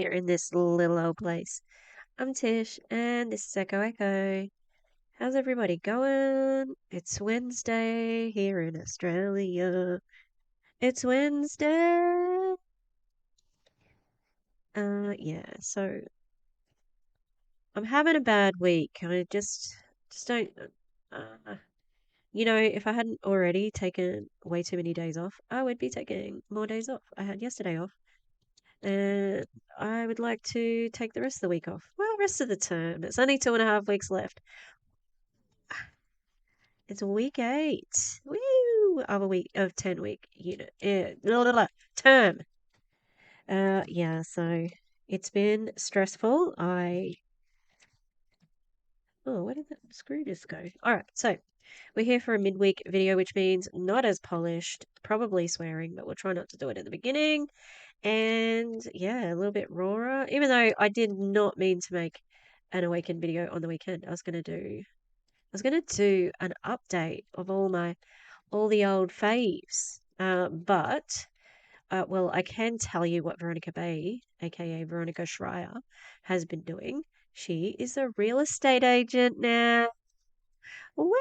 here in this little old place. I'm Tish, and this is Echo Echo. How's everybody going? It's Wednesday here in Australia. It's Wednesday. So I'm having a bad week. I just don't. Uh, if I hadn't already taken way too many days off, I would be taking more days off. I had yesterday off. And I would like to take the rest of the week off. Well, rest of the term. It's only 2.5 weeks left. It's week 8. Woo! Of a week of 10 week blah, blah, blah, term. So it's been stressful. Where did that screw just go? Alright, so we're here for a midweek video, which means not as polished, probably swearing, but we'll try not to do it at the beginning. And yeah, a little bit rawer, even though I did not mean to make an Awaken video on the weekend. I was gonna do an update of all the old faves. Well, I can tell you what Veronica Bay, aka Veronica Schreier, has been doing. She is a real estate agent now. Well,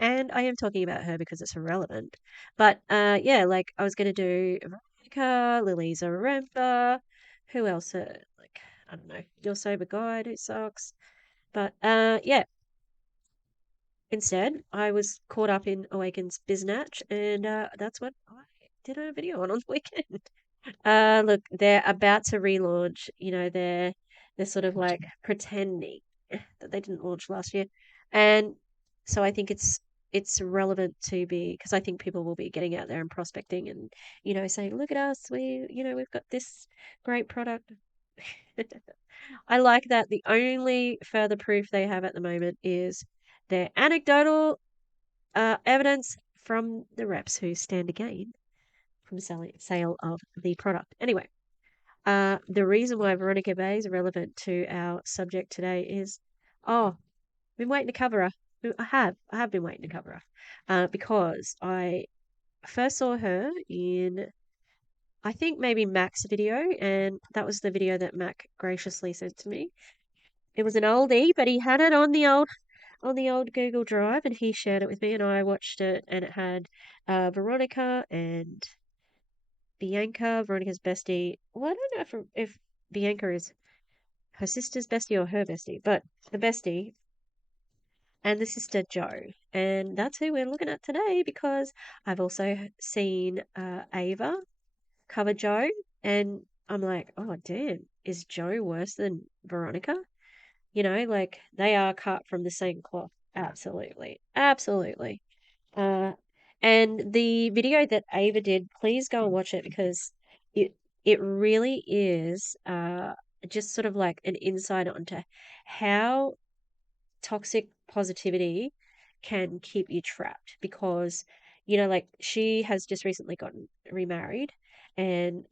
and I am talking about her because it's relevant. But like I was gonna do Veronica, Lily's Aremba, who else? I don't know, your sober guide who sucks. But instead I was caught up in Awaken's Biznatch, and that's what I did a video on the weekend. Look, they're about to relaunch. They're sort of like pretending that they didn't launch last year, and so I think it's relevant to be because I think people will be getting out there and prospecting and saying, look at us, we've got this great product. I like that. The only further proof they have at the moment is their anecdotal evidence from the reps who stand to gain from sale of the product. Anyway, the reason why Veronica Bay is relevant to our subject today is, I've been waiting to cover her. I have been waiting to cover her, because I first saw her in, I think maybe Mac's video, and that was the video that Mac graciously sent to me. It was an oldie, but he had it on the old Google Drive, and he shared it with me, and I watched it, and it had Veronica and Bianca, Veronica's bestie. Well, I don't know if Bianca is her sister's bestie or her bestie, but the bestie and the sister Joe. And that's who we're looking at today because I've also seen Ava cover Joe, and I'm like, oh, damn, is Joe worse than Veronica? Like they are cut from the same cloth. Absolutely. Absolutely. Uh, and the video that Ava did, please go and watch it because it it really is just sort of like an insight onto how toxic positivity can keep you trapped because like she has just recently gotten remarried, and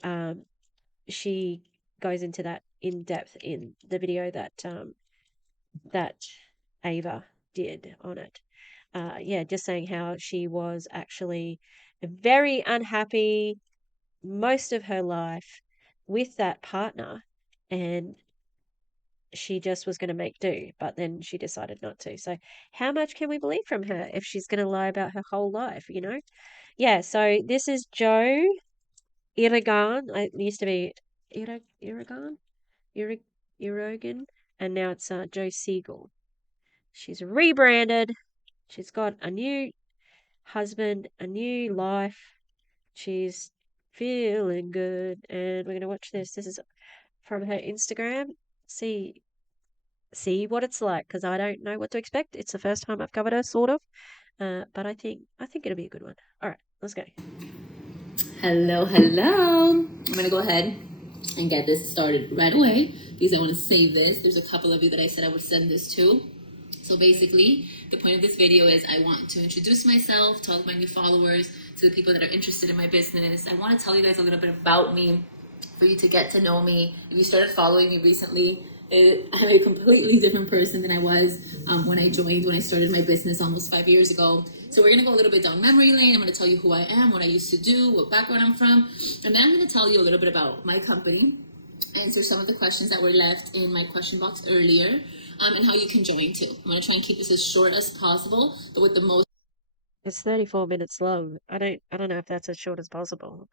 she goes into that in depth in the video that Ava did on it. Just saying how she was actually very unhappy most of her life with that partner, and she just was going to make do, but then she decided not to. So, how much can we believe from her if she's going to lie about her whole life? Yeah, so this is Joe Irigan. It used to be Irigan? Irogan, and now it's Joe Siegel. She's rebranded. She's got a new husband, a new life. She's feeling good, and we're gonna watch this. This is from her Instagram. See what it's like because I don't know what to expect. It's the first time I've covered her, sort of. But I think it'll be a good one. All right, let's go. Hello. I'm gonna go ahead and get this started right away because I want to save this. There's a couple of you that I said I would send this to. So basically, the point of this video is I want to introduce myself, talk to my new followers, to the people that are interested in my business. I want to tell you guys a little bit about me for you to get to know me. If you started following me recently, I'm a completely different person than I was when I started my business almost 5 years ago. So we're going to go a little bit down memory lane. I'm going to tell you who I am, what I used to do, what background I'm from, and then I'm going to tell you a little bit about my company answer some of the questions that were left in my question box earlier, and how you can join too. I'm going to try and keep this as short as possible, but with the most It's 34 minutes long. I don't know if that's as short as possible.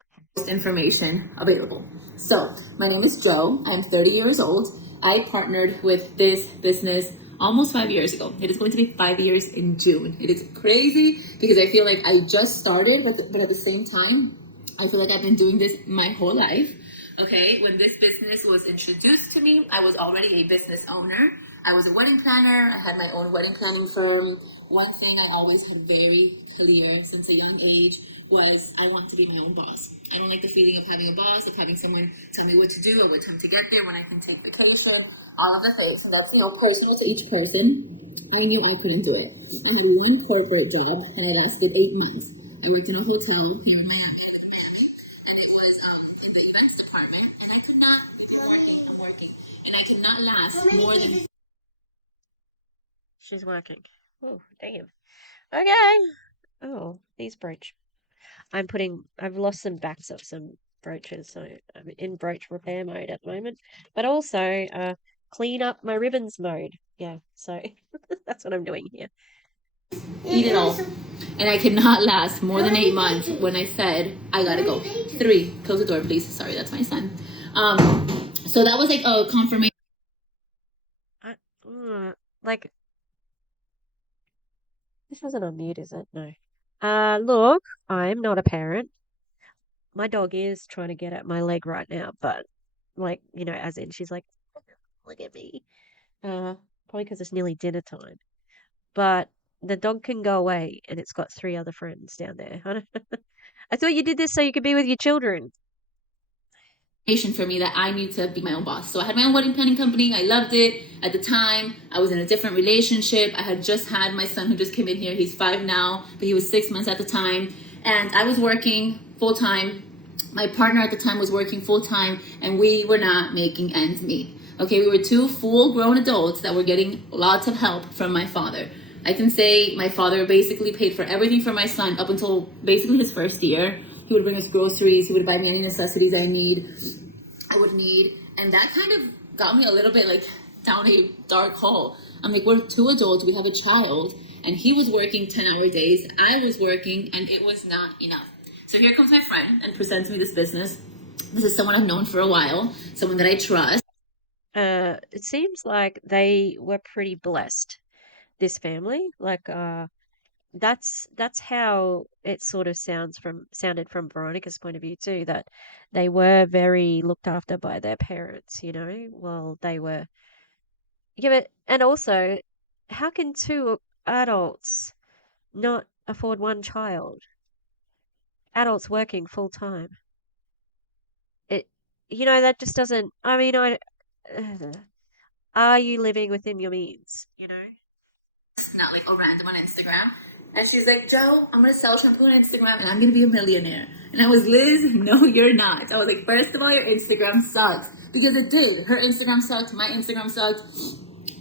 information available. So, my name is Joe. I'm 30 years old. I partnered with this business almost 5 years ago. It is going to be 5 years in June. It is crazy because I feel like I just started, but at the same time, I feel like I've been doing this my whole life. Okay, when this business was introduced to me, I was already a business owner. I was a wedding planner. I had my own wedding planning firm. One thing I always had very clear since a young age was I want to be my own boss. I don't like the feeling of having a boss, of having someone tell me what to do or what time to get there, when I can take vacation, all of the things. And that's, personal to each person. I knew I couldn't do it. I had one corporate job and it lasted 8 months. I worked in a hotel here in Miami, and it was in the events department. And I could not, if you're working, I'm working, and I could not last more than. She's working. Oh, damn. Okay. Oh, these brooch. I've lost some backs of some brooches, so I'm in brooch repair mode at the moment. But also, clean up my ribbons mode. Yeah, so that's what I'm doing here. Eat it all. And I could not last more than 8 months when I said, I gotta go. 3, close the door, please. Sorry, that's my son. So that was like a confirmation. Like, this wasn't on mute, is it? No. Look, I'm not a parent. My dog is trying to get at my leg right now, but like, as in she's like, look at me. Probably because it's nearly dinner time. But the dog can go away, and it's got 3 other friends down there. I thought you did this so you could be with your children. For me that I need to be my own boss. So I had my own wedding planning company. I loved it. At the time, I was in a different relationship. I had just had my son who just came in here. He's 5 now, but he was 6 months at the time. And I was working full time. My partner at the time was working full time, and we were not making ends meet. Okay, we were 2 full grown adults that were getting lots of help from my father. I can say my father basically paid for everything for my son up until basically his first year. He would bring us groceries. He would buy me any necessities I would need. And that kind of got me a little bit like down a dark hole. I'm like, we're 2 adults. We have a child. And he was working 10-hour days. I was working, and it was not enough. So here comes my friend and presents me this business. This is someone I've known for a while, someone that I trust. It seems like they were pretty blessed, this family. Like, that's how it sort of sounded from Veronica's point of view too, that they were very looked after by their parents, while they were. Yeah, and also, how can 2 adults not afford one child? Adults working full time. It, that just doesn't. I mean, are you living within your means? Not like a random on Instagram. And she's like, Joe, I'm gonna sell shampoo on Instagram and I'm gonna be a millionaire. And I was, Liz, no, you're not. I was like, first of all, your Instagram sucks. Because it did. Her Instagram sucked, my Instagram sucked.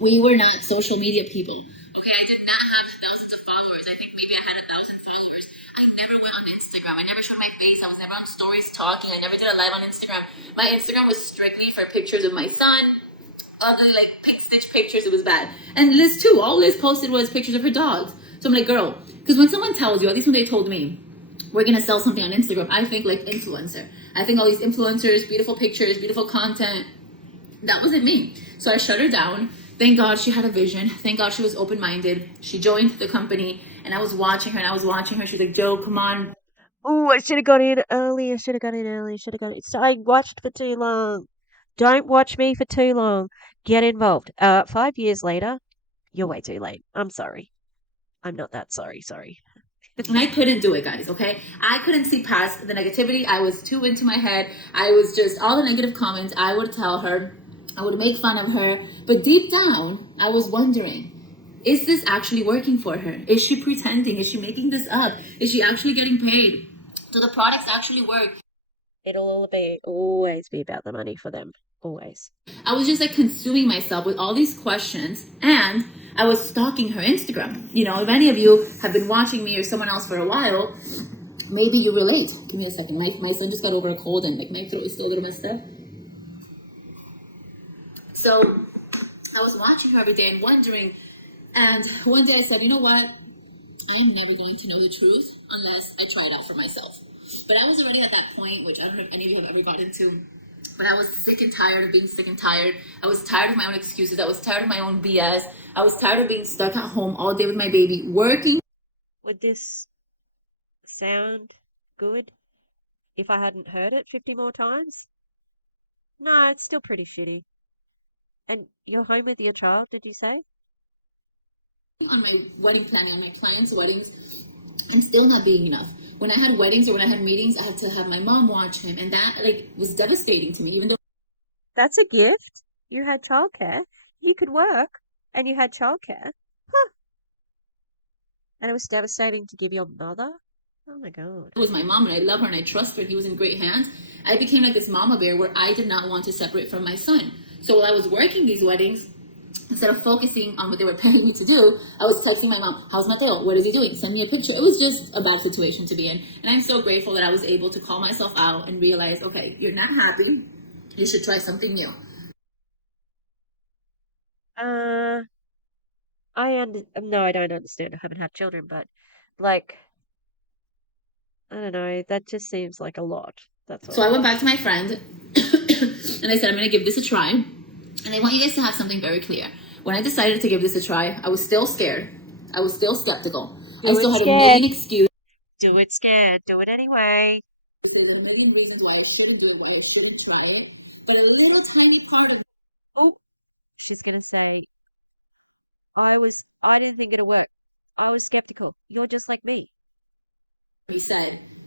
We were not social media people. Okay, I did not have thousands of followers. I think maybe I had 1,000 followers. I never went on Instagram. I never showed my face. I was never on stories talking. I never did a live on Instagram. My Instagram was strictly for pictures of my son, ugly, like pink stitch pictures. It was bad. And Liz too. All Liz posted was pictures of her dogs. So I'm like, girl, because when someone tells you, at least when they told me, we're gonna sell something on Instagram, I think like influencer. I think all these influencers, beautiful pictures, beautiful content. That wasn't me. So I shut her down. Thank God she had a vision. Thank God she was open-minded. She joined the company, and I was watching her, She was like, Joe, come on. Oh, I should have got in early. I should have got in early. Should have got in. So I watched for too long. Don't watch me for too long. Get involved. 5 years later, you're way too late. I'm sorry. I'm not that sorry. Sorry. And I couldn't do it, guys, okay? I couldn't see past the negativity. I was too into my head. I was just, all the negative comments, I would tell her. I would make fun of her. But deep down, I was wondering, is this actually working for her? Is she pretending? Is she making this up? Is she actually getting paid? Do the products actually work? It'll always be about the money for them. Always. I was just like consuming myself with all these questions, and I was stalking her Instagram. If any of you have been watching me or someone else for a while, maybe you relate. Give me a second. My son just got over a cold and like my throat is still a little messed up. So I was watching her every day and wondering. And one day I said, you know what? I am never going to know the truth unless I try it out for myself. But I was already at that point, which I don't know if any of you have ever gotten to, but I was sick and tired of being sick and tired. I was tired of my own excuses. I was tired of my own BS. I was tired of being stuck at home all day with my baby, working. Would this sound good if I hadn't heard it 50 more times? No, it's still pretty shitty. And you're home with your child, did you say? On my wedding planning, on my clients' weddings, and still not being enough. When I had weddings or when I had meetings, I had to have my mom watch him, and that like was devastating to me. Even though That's a gift. You had childcare. You could work, and you had childcare. Huh. And it was devastating to give your mother? Oh my God. it was my mom and I love her and I trust her, and he was in great hands, I became like this mama bear where I did not want to separate from my son. So while I was working these weddings, instead of focusing on what they were paying me to do, I was texting my mom, how's Mateo? What is he doing? Send me a picture. It was just a bad situation to be in. And I'm so grateful that I was able to call myself out and realize, okay, you're not happy. You should try something new. Uh, no, I don't understand. I haven't had children, but like, I don't know. That just seems like a lot. That's So I all. went back to my friend and I said, I'm going to give this a try. And I want you guys to have something very clear. When I decided to give this a try, I was still scared. I was still skeptical. I Do it still had a scared. million excuses. Do it scared. Do it anyway. There's a million reasons why I shouldn't do it, why I shouldn't try it. But a little tiny part of Oh, she's gonna say, I didn't think it'd work. I was skeptical. You're just like me. me said,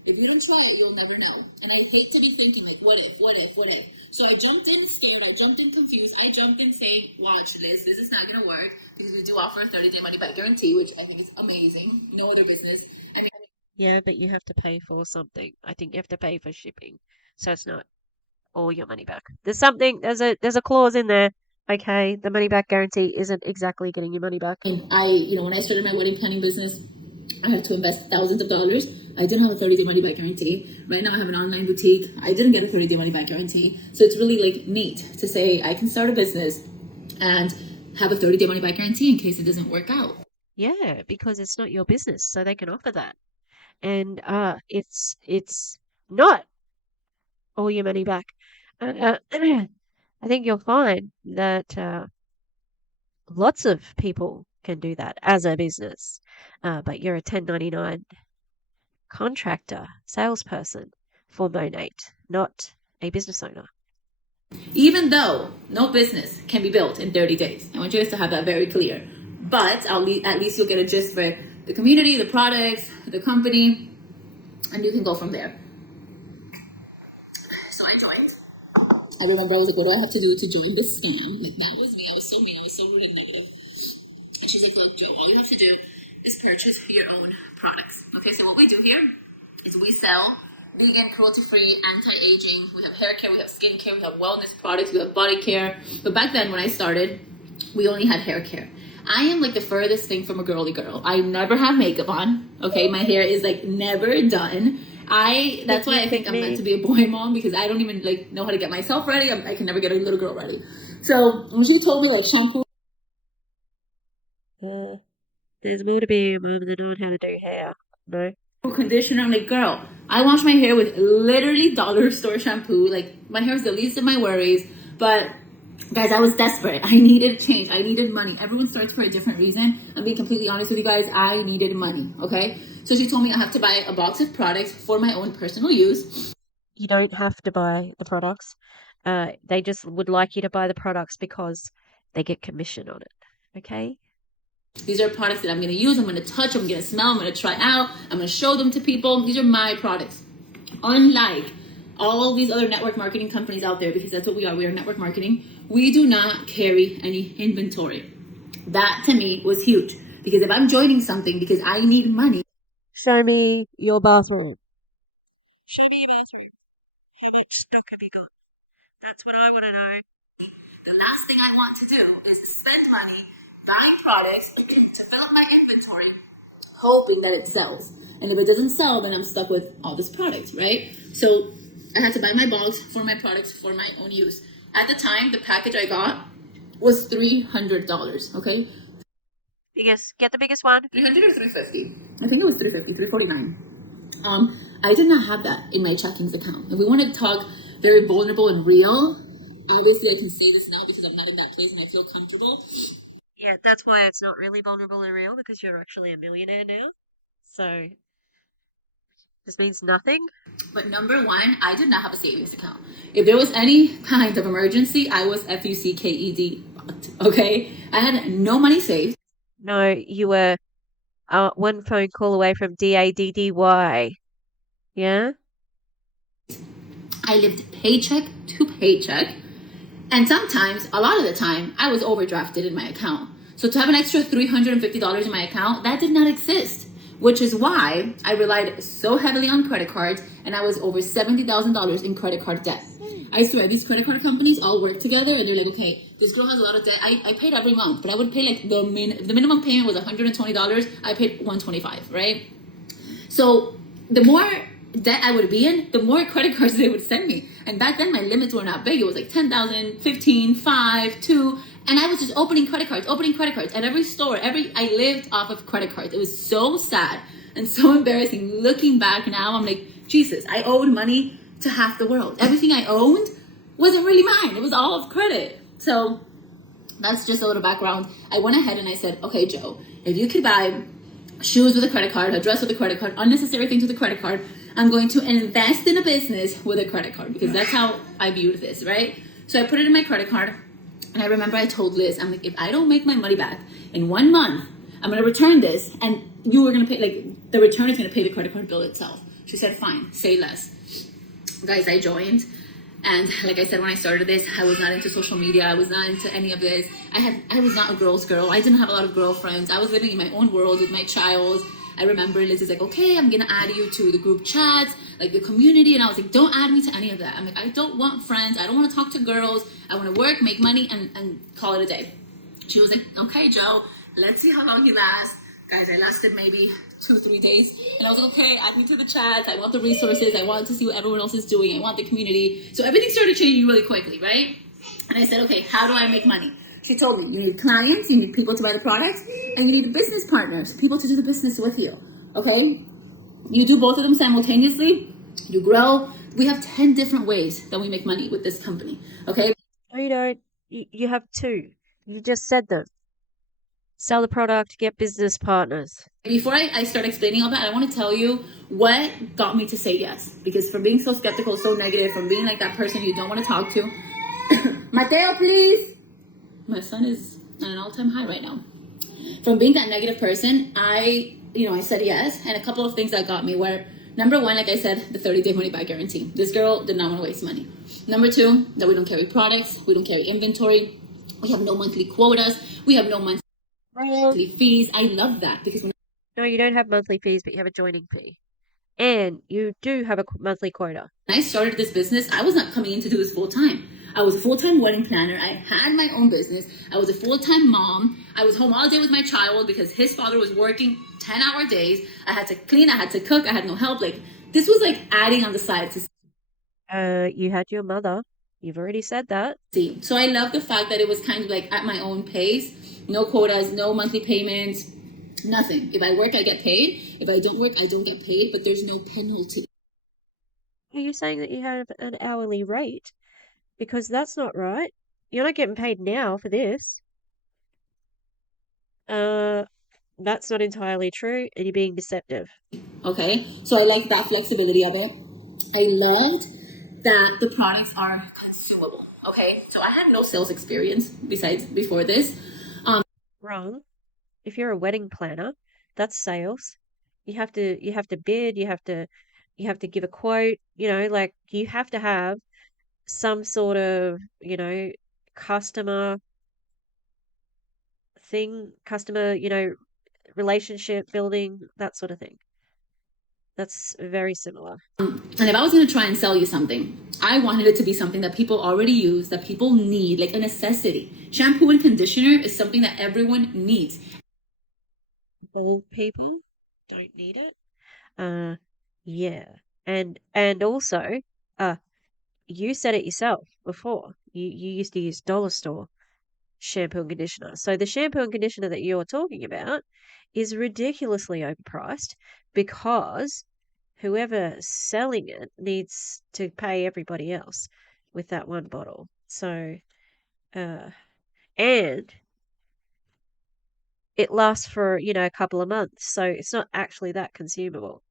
if you don't try it, you'll never know. And I hate to be thinking like, what if, what if, what if? So I jumped in scared, I jumped in confused, I jumped in saying, watch this is not gonna work because we do offer a 30-day money back guarantee, which I think is amazing. No other business. And Yeah, but you have to pay for something. I think you have to pay for shipping. So it's not all your money back. There's a clause in there. Okay, the money back guarantee isn't exactly getting your money back. when I started my wedding planning business, I had to invest thousands of dollars. I didn't have a 30-day money back guarantee. Right now I have an online boutique. I didn't get a 30-day money back guarantee. So it's really like neat to say I can start a business and have a 30-day money back guarantee in case it doesn't work out. Yeah, because it's not your business, so they can offer that. And it's not all your money back. I think you'll find that lots of people can do that as a business, but you're a 1099 contractor, salesperson for MONAT, not a business owner. Even though no business can be built in 30 days. I want you guys to have that very clear. But at least you'll get a gist for the community, the products, the company, and you can go from there. So I joined. I remember I was like, what do I have to do to join this scam? Like, that was me. I was so mean. I was so rude and negative. And she's like, look, Joe, all you have to do is purchase your own products. Okay, so what we do here is we sell vegan, cruelty-free, anti-aging. We have hair care, we have skin care, we have wellness products, we have body care. But back then when I started, we only had hair care. I am like the furthest thing from a girly girl. I never have makeup on. Okay, my hair is like never done. That's why I think I'm meant to be a boy mom, because I don't even like know how to get myself ready. I can never get a little girl ready. So when she told me like shampoo, There's more to being a mom than knowing how to do hair. No. conditioner, I'm like, girl, I wash my hair with literally dollar store shampoo. Like, my hair is the least of my worries. But guys, I was desperate. I needed change. I needed money. Everyone starts for a different reason. I'm being completely honest with you guys. I needed money. Okay, so she told me I have to buy a box of products for my own personal use. You don't have to buy the products. They just would like you to buy the products because they get commission on it. Okay? These are products that I'm going to use. I'm going to touch. I'm going to smell. I'm going to try out. I'm going to show them to people. These are my products. Unlike all these other network marketing companies out there, because that's what we are. We are network marketing. We do not carry any inventory. That to me was huge, because if I'm joining something because I need money, Show me your bathroom. Show me your bathroom. How much stock have you got? That's what I want to know. the last thing I want to do is spend money buying products to fill up my inventory, hoping that it sells. And if it doesn't sell, then I'm stuck with all this product, right? So I had to buy my box for my products for my own use. At the time, the package I got was $300. Okay, Get the biggest one. 300 or 350. I think it was 350, 349. I did not have that in my checkings account. If we want to talk very vulnerable and real, obviously I can say this now because I'm not in that place and I feel comfortable. Yeah, that's why it's not really vulnerable and real because you're actually a millionaire now. So this means nothing. But number one, I did not have a savings account. If there was any kind of emergency, I was FUCKED. Okay, I had no money saved. No, you were one phone call away from DADDY. Yeah? I lived paycheck to paycheck. And sometimes, a lot of the time, I was overdrafted in my account. So to have an extra $350 in my account, that did not exist. Which is why I relied so heavily on credit cards and I was over $70,000 in credit card debt. I swear, these credit card companies all work together and they're like, okay, this girl has a lot of debt. I paid every month, but I would pay like the minimum payment was $120. I paid $125, right? So the more debt I would be in, the more credit cards they would send me. And back then my limits were not big. It was like 10,000, 15, 5, 2. And I was just opening credit cards at every store. I lived off of credit cards. It was so sad and so embarrassing. Looking back now, I'm like, Jesus, I owed money to half the world. Everything I owned wasn't really mine. It was all of credit. So that's just a little background. I went ahead and I said, okay, Joe, if you could buy shoes with a credit card, a dress with a credit card, unnecessary things with a credit card, I'm going to invest in a business with a credit card because that's how I viewed this, right? So I put it in my credit card. And I remember I told Liz, I'm like, if I don't make my money back in 1 month, I'm going to return this and you are going to pay, like, the return is going to pay the credit card bill itself. She said, fine, say less. Guys, I joined. And like I said, when I started this, I was not into social media. I was not into any of this. I was not a girl's girl. I didn't have a lot of girlfriends. I was living in my own world with my child. I remember Liz is like, okay, I'm gonna add you to the group chats, like the community. And I was like, don't add me to any of that. I'm like, I don't want friends. I don't want to talk to girls. I want to work, make money, and call it a day. She was like, okay, Joe, let's see how long you last. Guys, I lasted maybe 2-3 days. And I was like, okay, add me to the chats. I want the resources. I want to see what everyone else is doing. I want the community. So everything started changing really quickly, right? And I said, okay, how do I make money? She told me, you need clients, you need people to buy the products, and you need business partners, people to do the business with you, okay? You do both of them simultaneously, you grow. We have 10 different ways that we make money with this company, okay? No, you don't. You have two. You just said them. Sell the product, get business partners. Before I start explaining all that, I want to tell you what got me to say yes. Because from being so skeptical, so negative, from being like that person you don't want to talk to. Mateo, please. My son is at an all-time high right now. From being that negative person, I said yes. And a couple of things that got me were, number one, like I said, the 30-day money-back guarantee. This girl did not want to waste money. Number two, that we don't carry products. We don't carry inventory. We have no monthly quotas. We have no monthly fees. I love that because No, you don't have monthly fees, but you have a joining fee. And you do have a monthly quota. when I started this business, I was not coming in to do this full time. I was a full-time wedding planner. I had my own business. I was a full-time mom. I was home all day with my child because his father was working 10-hour days. I had to clean. I had to cook. I had no help. Like, this was like adding on the side to You had your mother. You've already said that. see. So I love the fact that it was kind of like at my own pace. No quotas, no monthly payments, nothing. If I work, I get paid. If I don't work, I don't get paid, but there's no penalty. Are you saying that you have an hourly rate? Because that's not right. You're not getting paid now for this. Uh, that's not entirely true, and you're being deceptive. Okay, so I like that flexibility of it. I loved that the products are consumable. Okay, so I had no sales experience besides before this. Wrong. If you're a wedding planner, that's sales. You have to bid, you have to give a quote, like you have to have some sort of, customer customer, relationship building, that sort of thing. That's very similar. And if I was going to try and sell you something, I wanted it to be something that people already use, that people need, like a necessity. Shampoo and conditioner is something that everyone needs. Bald people don't need it. Uh, yeah. And also, uh, you said it yourself before. You used to use dollar store. shampoo and conditioner. So the shampoo and conditioner that you're talking about is ridiculously overpriced because whoever's selling it needs to pay everybody else with that one bottle. So, uh, and it lasts for, a couple of months. So it's not actually that consumable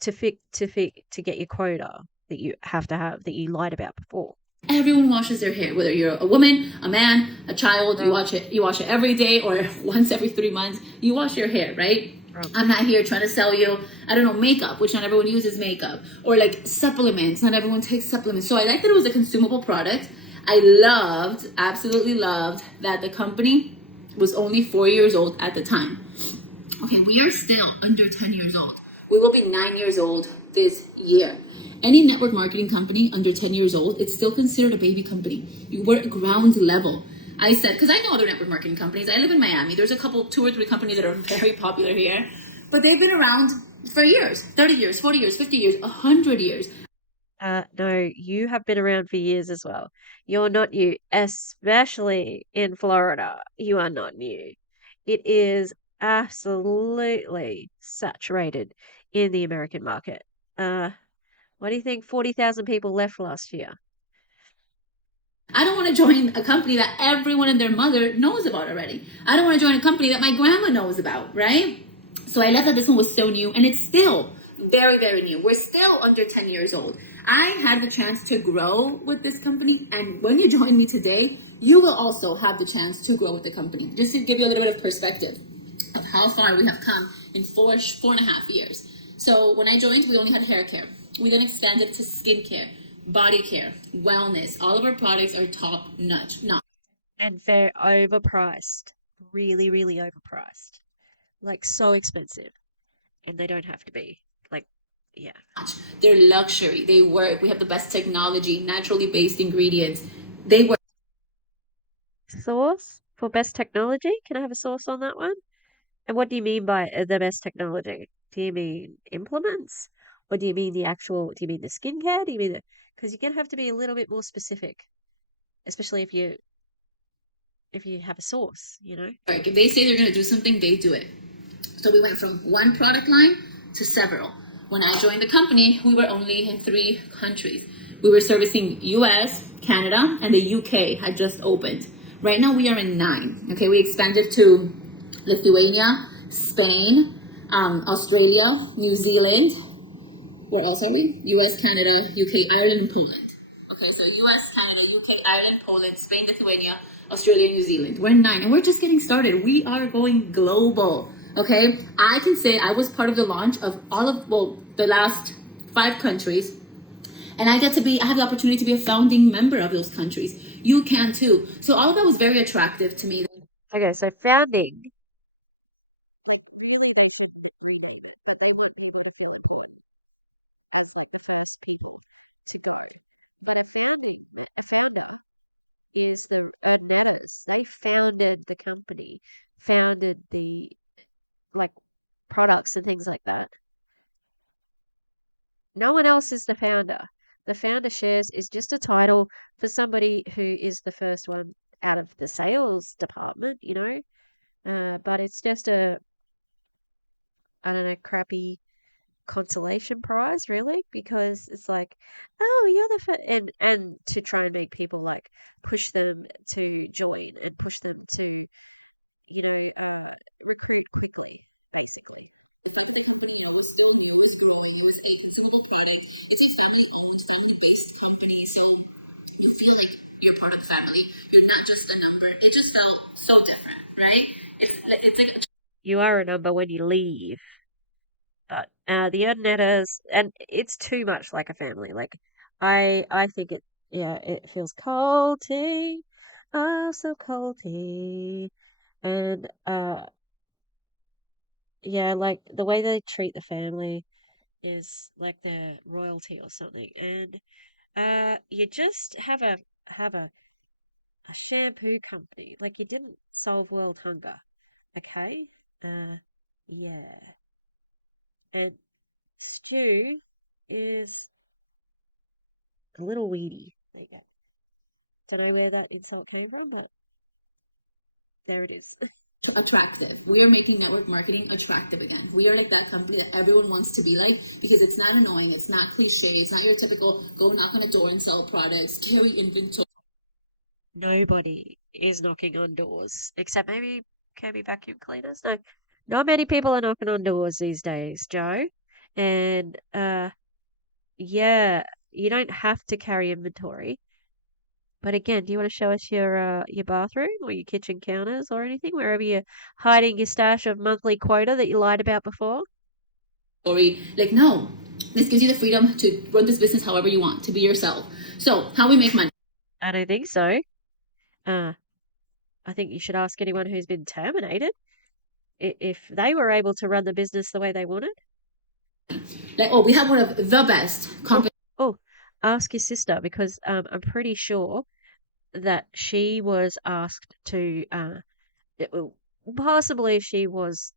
to get your quota that you have that you lied about before. Everyone washes their hair, whether you're a woman, a man, a child. You Wrong, wash it. You wash it every day or once every 3 months. You wash your hair, right? wrong. I'm not here trying to sell you, I don't know, makeup, which not everyone uses makeup, or like supplements. Not everyone takes supplements. So I like that it was a consumable product. I loved, absolutely loved, that the company was only 4 years old at the time. Okay, we are still under 10 years old. We will be 9 years old this year. Any network marketing company under 10 years old, it's still considered a baby company. We're at ground level. I said, because I know other network marketing companies. I live in Miami. There's a couple, 2 or 3 companies that are very popular here, but they've been around for years, 30 years, 40 years, 50 years, 100 years. No, you have been around for years as well. You're not new, especially in Florida. You are not new. It is absolutely saturated in the American market. What do you think? 40,000 people left last year. I don't want to join a company that everyone and their mother knows about already. I don't want to join a company that my grandma knows about, right? So I love that this one was so new, and it's still very, very new. We're still under 10 years old. I had the chance to grow with this company, and when you join me today, you will also have the chance to grow with the company. Just to give you a little bit of perspective of how far we have come in 4.5 years. So when I joined, we only had hair care. We then expanded to skincare, body care, wellness. All of our products are top notch. And they're overpriced. Really, really overpriced. Like, so expensive. And they don't have to be. Like, yeah. They're luxury. They work. We have the best technology, naturally based ingredients. They work. Source for best technology? Can I have a source on that one? And what do you mean by the best technology? Do you mean implements? Or do you mean do you mean the skincare? Do you mean because you're going to have to be a little bit more specific, especially if you have a source. If they say they're going to do something, they do it. So we went from one product line to several. When I joined the company, we were only in 3 countries. We were servicing US, Canada, and the UK had just opened. Right now we are in 9. Okay, we expanded to Lithuania, Spain, Australia, New Zealand. Where else are we? US, Canada, UK, Ireland, and Poland. Okay, so US, Canada, UK, Ireland, Poland, Spain, Lithuania, Australia, New Zealand. We're 9, and we're just getting started. We are going global. Okay, I can say I was part of the launch of the last 5 countries, and I have the opportunity to be a founding member of those countries. You can too. So all of that was very attractive to me. Okay, so founding, like really they said reading, but they weren't really how important of like the first people to go. But a founder is the matters. They founded the company, founded the like products and things like that. No one else is the founder. The founder shares is just a title for somebody who is the first one out of the sales department. But it's just a copy consolation prize, really, because it's like, oh, you're the first, and to try and make people like push them to join and push them to, recruit quickly, basically. It's a family-owned, family-based company, so you feel like you're part of the family. You're not just a number. It just felt so different, right? It's like a You are a number when you leave, but the Erdnetters, and it's too much like a family. Like, I think yeah, it feels culty. Oh, so culty. And yeah, like the way they treat the family is like they're royalty or something. And you just have a shampoo company. Like you didn't solve world hunger, okay? Yeah. And Stew is a little weedy. Like, don't know where that insult came from, but There it is. attractive. We are making network marketing attractive again. We are like that company that everyone wants to be like, because it's not annoying, it's not cliche, it's not your typical go knock on a door and sell products, carry inventory. Nobody is knocking on doors except maybe Kirby vacuum cleaners. No, not many people are knocking on doors these days, Joe. And yeah, you don't have to carry inventory. But again, do you want to show us your bathroom or your kitchen counters or anything, wherever you're hiding your stash of monthly quota that you lied about before? Like, no, this gives you the freedom to run this business however you want, to be yourself. So, how we make money? I don't think so. Uh, I think you should ask anyone who's been terminated if they were able to run the business the way they wanted. Like, oh, we have one of the best companies. Oh, ask your sister because I'm pretty sure that she was asked to possibly she was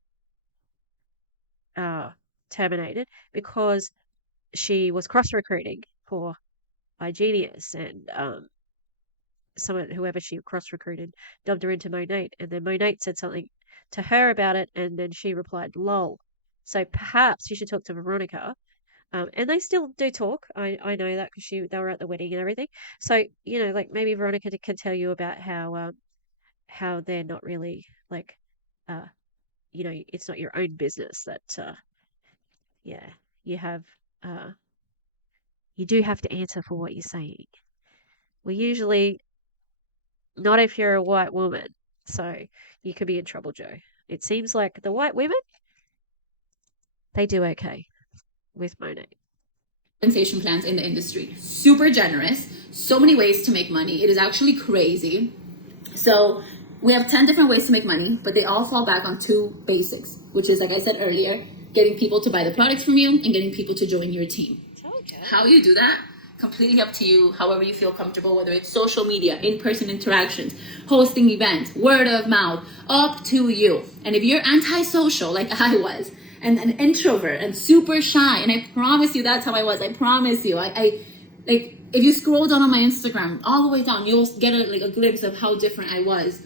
uh, terminated because she was cross recruiting for iGenius and someone whoever she cross recruited dubbed her into MONAT and then MONAT said something to her about it and then she replied lol. So perhaps you should talk to Veronica. And they still do talk. I know that because they were at the wedding and everything. So like maybe Veronica can tell you about how they're not really like, uh, it's not your own business that yeah, you have uh, you do have to answer for what you're saying. Well, usually not if you're a white woman. So you could be in trouble, Joe. It seems like the white women they do okay with MONAT. Compensation plans in the industry. Super generous. So many ways to make money. It is actually crazy. So we have 10 different ways to make money, but they all fall back on two basics, which is, like I said earlier, getting people to buy the products from you and getting people to join your team. Okay. How you do that? Completely up to you, however you feel comfortable, whether it's social media, in-person interactions, hosting events, word of mouth, up to you. And if you're antisocial like I was, and an introvert and super shy, and I promise you that's how I was. I promise you. I like if you scroll down on my Instagram all the way down, you'll get a glimpse of how different I was.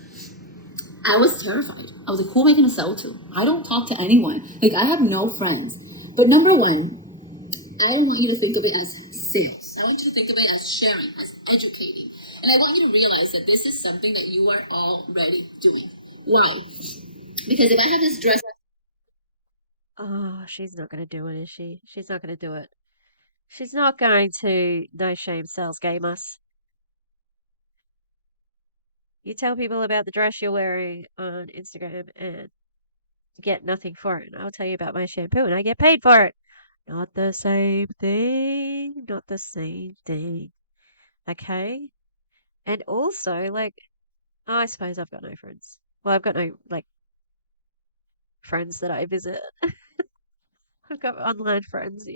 I was terrified. I was like, who am I gonna sell to? I don't talk to anyone. Like, I have no friends. But number one, I don't want you to think of it as sales. I want you to think of it as sharing, as educating. And I want you to realize that this is something that you are already doing. Why? Because if I have this dress. Oh, she's not going to do it, is she? She's not going to do it. She's not going to no shame sales game us. You tell people about the dress you're wearing on Instagram and get nothing for it. I'll tell you about my shampoo and I get paid for it. Not the same thing. Not the same thing. Okay? And also, like, I suppose I've got no friends. Well, I've got no, like, friends that I visit. I've got online friends.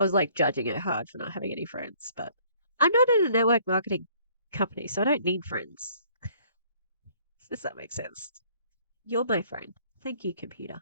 I was like judging it hard for not having any friends, but I'm not in a network marketing company, so I don't need friends. Does that make sense? You're my friend. Thank you, computer.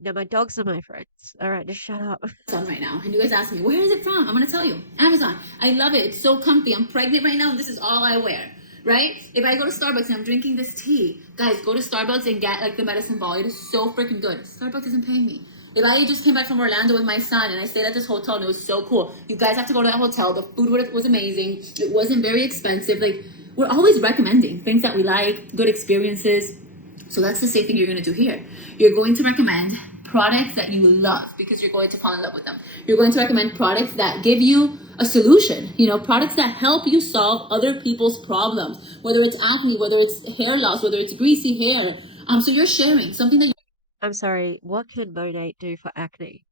No, my dogs are my friends. All right, just shut up. On right now, and you guys ask me, where is it from? I'm gonna tell you, Amazon. I love it. It's so comfy. I'm pregnant right now, and this is all I wear. Right? If I go to Starbucks and I'm drinking this tea, guys, go to Starbucks and get like the medicine ball. It is so freaking good. Starbucks isn't paying me. If I just came back from Orlando with my son and I stayed at this hotel and it was so cool, you guys have to go to that hotel. The food was amazing. It wasn't very expensive. Like, we're always recommending things that we like, good experiences. So that's the same thing you're going to do here. You're going to recommend products that you love because you're going to fall in love with them. You're going to recommend products that give you a solution, products that help you solve other people's problems, whether it's acne, whether it's hair loss, whether it's greasy hair. So you're sharing something that I'm sorry, what can MONAT do for acne?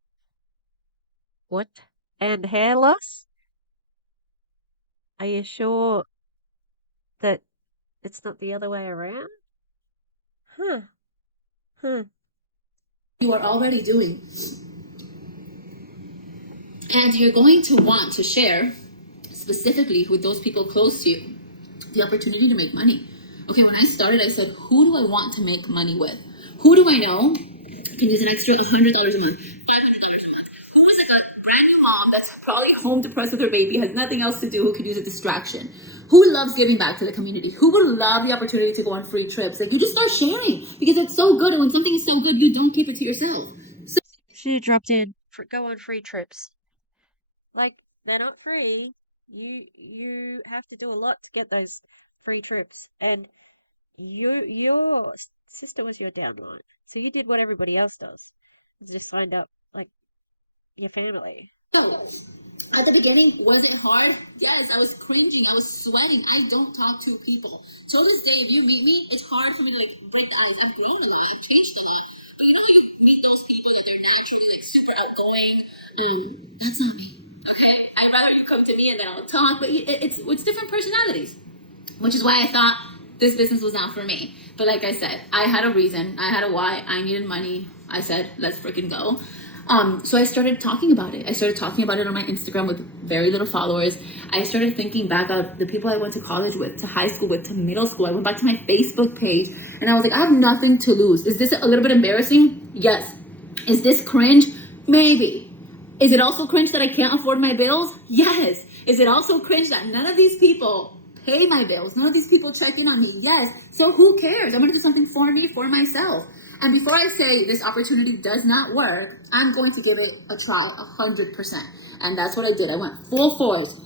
What? And hair loss? Are you sure that it's not the other way around? Huh. Huh. you are already doing. And you're going to want to share specifically with those people close to you the opportunity to make money. Okay, when I started, I said, who do I want to make money with? Who do I know can use an extra $100 a month, $500 a month? Who is a brand new mom that's probably home depressed with her baby, has nothing else to do, who could use a distraction? Who loves giving back to the community? Who would love the opportunity to go on free trips? Like, you just start sharing because it's so good. And when something is so good, you don't keep it to yourself. So She dropped in for go on free trips. Like they're not free. You have to do a lot to get those free trips. And your sister was your downline. So you did what everybody else does. Just signed up like your family. at the beginning, was it hard? Yes, I was cringing. I was sweating. I don't talk to people. Till this day, if you meet me, it's hard for me to like break the ice. I've grown a lot. I've changed a lot. But you know how you meet those people that they're naturally like super outgoing? That's not me. Okay, I'd rather you come to me and then I'll talk. But it's different personalities, which is why I thought this business was not for me. But like I said, I had a reason, I had a why, I needed money. I said, let's freaking go. So I started talking about it. I started talking about it on my Instagram with very little followers. I started thinking back of the people I went to college with, to high school with, to middle school. I went back to my Facebook page and I was like, I have nothing to lose. Is this a little bit embarrassing? Yes. Is this cringe? Maybe. Is it also cringe that I can't afford my bills? Yes. Is it also cringe that none of these people pay my bills? None of these people check in on me? Yes. So who cares? I'm going to do something for me, for myself. And before I say this opportunity does not work, I'm going to give it a try 100%. And that's what I did. I went full force.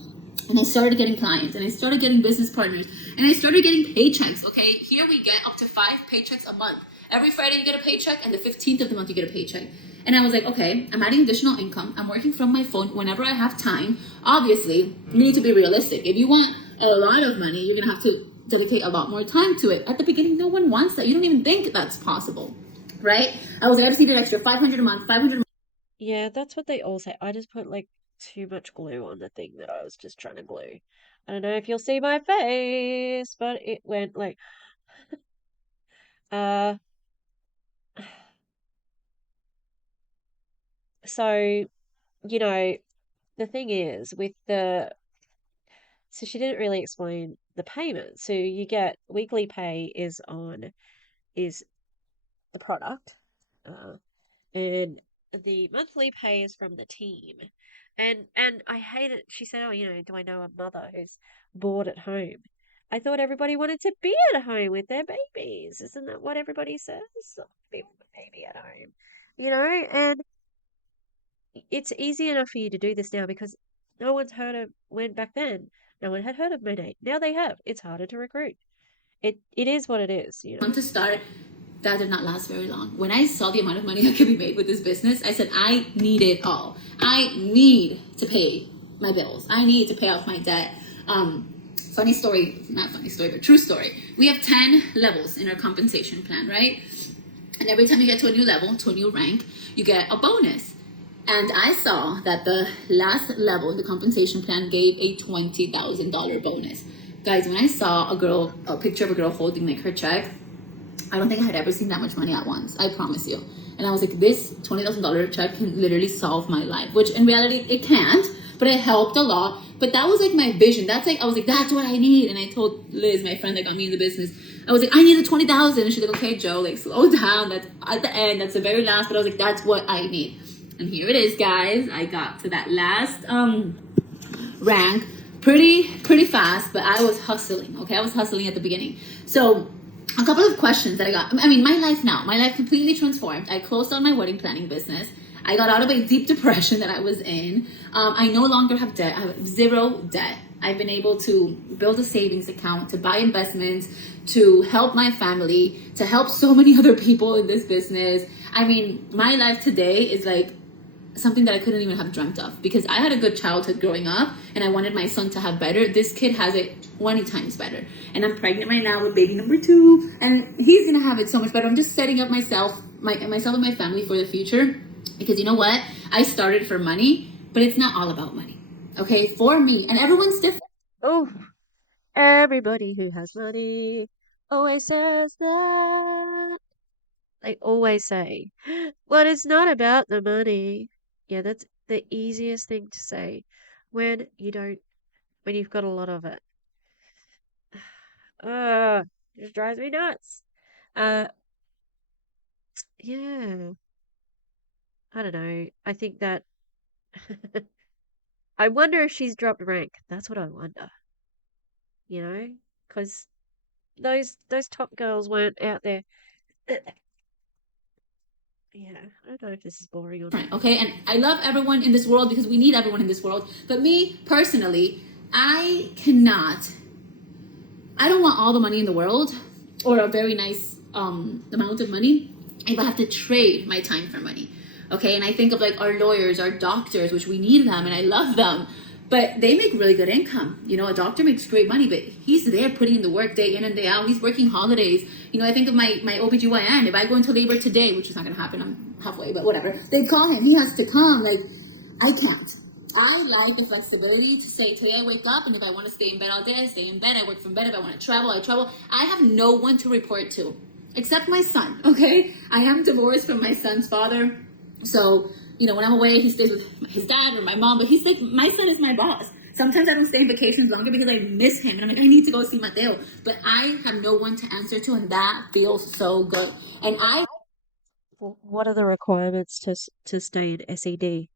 And I started getting clients and I started getting business partners and I started getting paychecks. Okay, here we get up to 5 paychecks a month. Every Friday you get a paycheck and the 15th of the month you get a paycheck. And I was like, okay, I'm adding additional income. I'm working from my phone whenever I have time. Obviously, you need to be realistic. If you want a lot of money, you're gonna have to dedicate a lot more time to it. At the beginning, no one wants that. You don't even think that's possible, right? I was like, I just need an extra 500 a month, 500 a month. Yeah, that's what they all say. I just put like too much glue on the thing that I was just trying to glue. I don't know if you'll see my face, but it went like uh so you know, the thing is with the so she didn't really explain the payment. So you get weekly pay is the product. Uh and the monthly pay is from the team. And I hate it. She said, "Oh, do I know a mother who's bored at home?" I thought everybody wanted to be at home with their babies. Isn't that what everybody says? Be with the baby at home, And it's easy enough for you to do this now because no one's heard of when back then. No one had heard of MONAT. Now they have. It's harder to recruit. It is what it is. To start, that did not last very long. When I saw the amount of money I could be made with this business, I said, I need it all. I need to pay my bills. I need to pay off my debt. Funny story, not funny story, but true story. We have 10 levels in our compensation plan, right? And every time you get to a new level, to a new rank, you get a bonus. And I saw that the last level in the compensation plan gave a $20,000 bonus. Guys, when I saw a picture of a girl holding like her check, I don't think I had ever seen that much money at once. I promise you. And I was like, this $20,000 check can literally solve my life, which in reality it can't, but it helped a lot. But that was like my vision. I was like, that's what I need. And I told Liz, my friend that got me in the business, I was like, I need the 20,000. And she's like, okay, Joe, like slow down. That's at the end. That's the very last. But I was like, that's what I need. And here it is, guys. I got to that last rank pretty fast, but I was hustling. Okay, I was hustling at the beginning. So a couple of questions that I got. I mean, my life completely transformed. I closed down my wedding planning business. I got out of a deep depression that I was in. I no longer have debt. I have zero debt. I've been able to build a savings account, to buy investments, to help my family, to help so many other people in this business. I mean, my life today is like something that I couldn't even have dreamt of because I had a good childhood growing up and I wanted my son to have better. This kid has it 20 times better. And I'm pregnant right now with baby number 2 and he's going to have it so much better. I'm just setting up myself and my family for the future because you know what? I started for money, but it's not all about money. Okay? For me, and everyone's different. Oh, everybody who has money always says that. They always say, well, it's not about the money. Yeah, that's the easiest thing to say when you've got a lot of it. Uh, just drives me nuts. Uh, yeah, I don't know. I think that I wonder if she's dropped rank. That's what I wonder. because those top girls weren't out there. Yeah, I don't know if this is boring or not. Okay, and I love everyone in this world because we need everyone in this world. But me personally, I cannot. I don't want all the money in the world or a very nice amount of money if I have to trade my time for money. Okay, and I think of like our lawyers, our doctors, which we need them and I love them, but they make really good income. You know, a doctor makes great money, but he's there putting in the work day in and day out. He's working holidays. You know, I think of my OBGYN. If I go into labor today, which is not going to happen, I'm halfway, but whatever, they call him. He has to come. Like, I can't. I like the flexibility to say, today I wake up and if I want to stay in bed all day, I stay in bed. I work from bed. If I want to travel, I travel. I have no one to report to except my son, okay? I am divorced from my son's father. So, you know, when I'm away, he stays with his dad or my mom, but he's like, my son is my boss. Sometimes I don't stay on vacations longer because I miss him and I'm like, I need to go see Mateo. But I have no one to answer to and that feels so good. And I What are the requirements to stay in SED?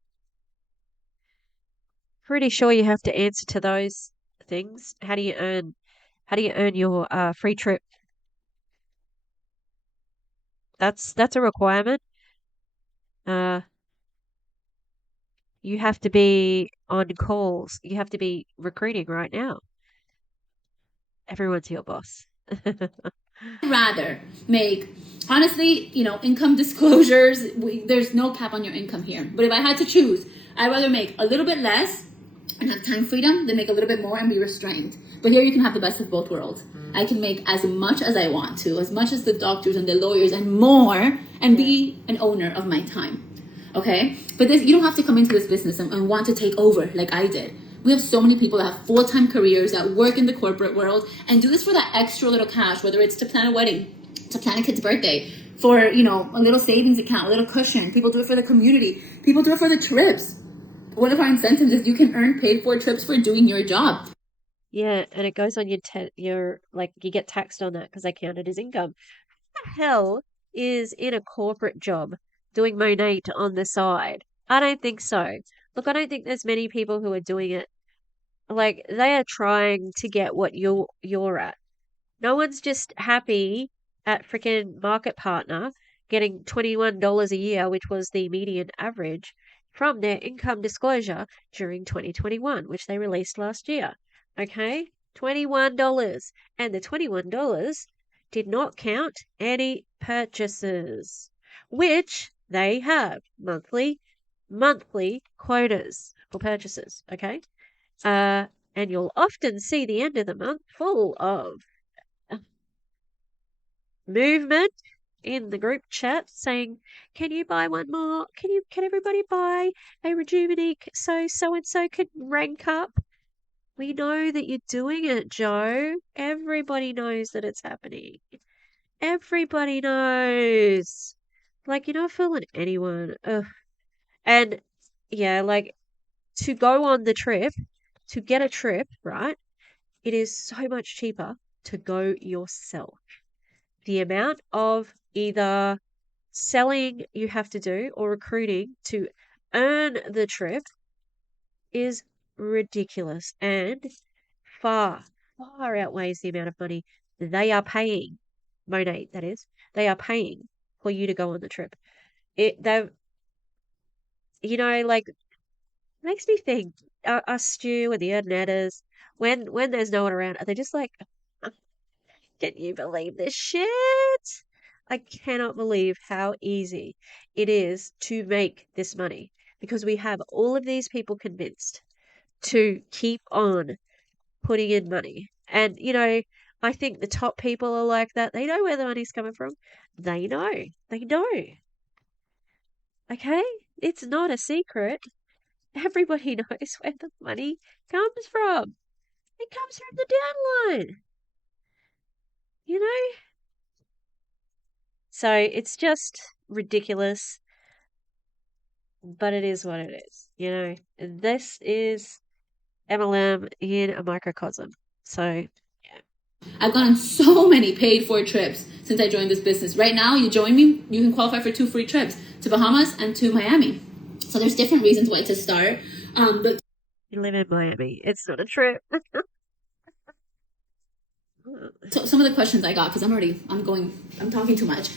Pretty sure you have to answer to those things. How do you earn your free trip? That's a requirement. Uh, you have to be on calls. You have to be recruiting right now. Everyone's your boss. rather make, honestly, you know, income disclosures, there's no cap on your income here, but if I had to choose, I'd rather make a little bit less and have time freedom than make a little bit more and be restrained. But here you can have the best of both worlds. I can make as much as I want to, as much as the doctors and the lawyers and more, and be an owner of my time. Okay, but this, you don't have to come into this business and want to take over like I did. We have so many people that have full-time careers that work in the corporate world and do this for that extra little cash, whether it's to plan a wedding, to plan a kid's birthday, for, you know, a little savings account, a little cushion. People do it for the community. People do it for the trips. One of our incentives is you can earn paid for trips for doing your job. Yeah, and it goes on your like you get taxed on that because they count it as income. Who the hell is in a corporate job doing Monat on the side? I don't think so. Look, I don't think there's many people who are doing it. Like they are trying to get what you're at. No one's just happy at freaking Market Partner getting $21 a year, which was the median average from their income disclosure during 2021, which they released last year. Okay? $21. And the $21 did not count any purchases, which they have monthly quotas for purchases. Okay? Uh, and you'll often see the end of the month full of movement in the group chat saying, "Can you buy one more? Can everybody buy a Rejuvenate so and so could rank up?" We know that you're doing it, Joe. Everybody knows that it's happening. Everybody knows. Like you're not fooling anyone. Ugh. And yeah, like to go on the trip, to get a trip, right? It is so much cheaper to go yourself. The amount of either selling you have to do or recruiting to earn the trip is ridiculous and far, far outweighs the amount of money they are paying, Monat, that is, they are paying for you to go on the trip. They've, like, makes me think, us Stu and the Ernettas, when there's no one around, are they just like, can you believe this shit? I cannot believe how easy it is to make this money because we have all of these people convinced to keep on putting in money. And, I think the top people are like that. They know where the money's coming from. They know. They know. Okay? It's not a secret. Everybody knows where the money comes from. It comes from the downline. You know? So it's just ridiculous, but it is what it is. This is MLM in a microcosm. So, yeah. I've gone on so many paid for trips since I joined this business. Right now, you join me, you can qualify for 2 free trips to Bahamas and to Miami. So there's different reasons why to start. But You live in Miami. It's not a trip. So some of the questions I got, because I'm talking too much.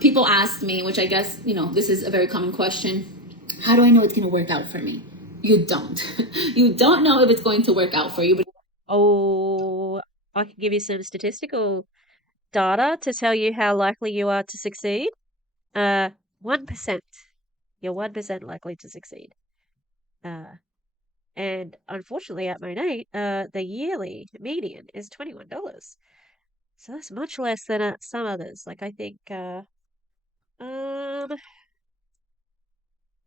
People asked me, which I guess, this is a very common question. How do I know it's going to work out for me? You don't. You don't know if it's going to work out for you. But Oh, I can give you some statistical data to tell you how likely you are to succeed. 1%. You're 1% likely to succeed. And unfortunately at MONAT, the yearly median is $21. So that's much less than some others. Like I think, um,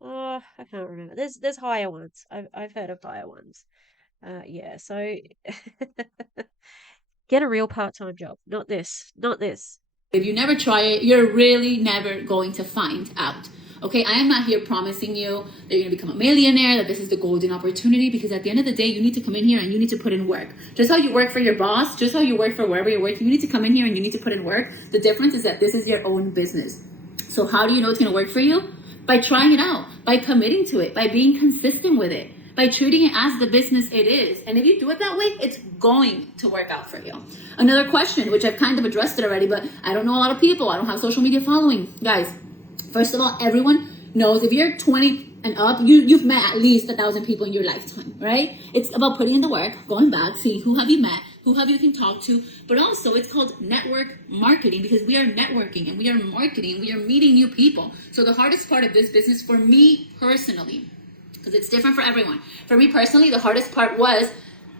oh, I can't remember. There's higher ones. I've heard of higher ones. Yeah. So get a real part-time job. Not this. Not this. if you never try it, you're really never going to find out. Okay, I am not here promising you that you're gonna become a millionaire, that this is the golden opportunity, because at the end of the day, you need to come in here and you need to put in work. Just how you work for your boss, just how you work for wherever you're working, you need to come in here and you need to put in work. The difference is that this is your own business. So how do you know it's gonna work for you? By trying it out, by committing to it, by being consistent with it, by treating it as the business it is. And if you do it that way, it's going to work out for you. Another question, which I've kind of addressed it already, but I don't know a lot of people. I don't have social media following. Guys, first of all, everyone knows if you're 20 and up, you've met at least 1,000 people in your lifetime, right? It's about putting in the work, going back, see who have you met, who have you can talk to, but also it's called network marketing, because we are networking and we are marketing, we are meeting new people. So the hardest part of this business for me personally, because it's different for everyone. For me personally, the hardest part was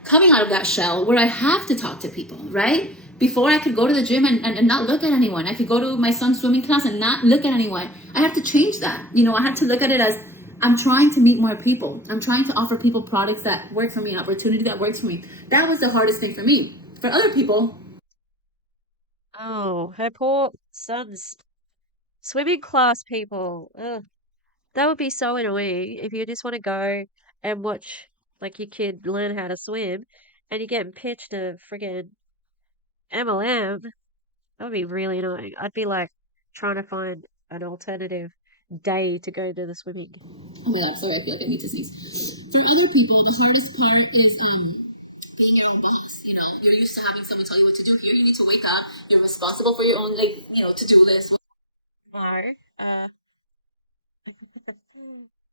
coming out of that shell where I have to talk to people, right? Before I could go to the gym and not look at anyone. I could go to my son's swimming class and not look at anyone. I have to change that. I had to look at it as I'm trying to meet more people. I'm trying to offer people products that work for me, an opportunity that works for me. That was the hardest thing for me. For other people, Oh, her poor son's swimming class people. Ugh. That would be so annoying if you just want to go and watch like your kid learn how to swim and you're getting pitched a friggin' MLM. That would be really annoying. I'd be like trying to find an alternative day to go to the swimming. oh my God, sorry, I feel like I need to sneeze. For other people, the hardest part is being your own boss. You're used to having someone tell you what to do. Here, you need to wake up. You're responsible for your own, to-do list. No, uh,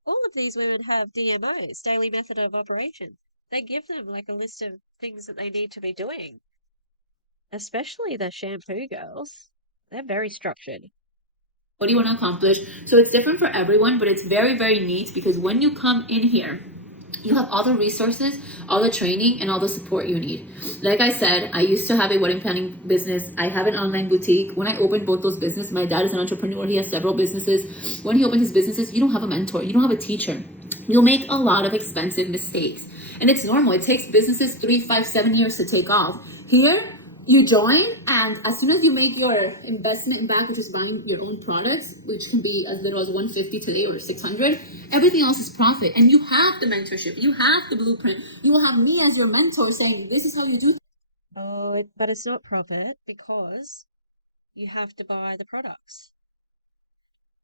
all of these women have DMOs, daily method of operation. They give them like a list of things that they need to be doing, especially the shampoo girls. They're very structured. What do you want to accomplish? So it's different for everyone, but it's very, very neat, because when you come in here, you have all the resources, all the training, and all the support you need. Like I said, I used to have a wedding planning business. I have an online boutique. When I opened both those businesses, my dad is an entrepreneur. He has several businesses. When he opened his businesses, you don't have a mentor. You don't have a teacher. You'll make a lot of expensive mistakes. And it's normal. It takes businesses 3, 5, 7 years to take off. Here, you join, and as soon as you make your investment back, which is buying your own products, which can be as little as $150 today or $600, everything else is profit. And you have the mentorship, you have the blueprint. You will have me as your mentor saying, this is how you do things. Oh, but it's not profit because you have to buy the products.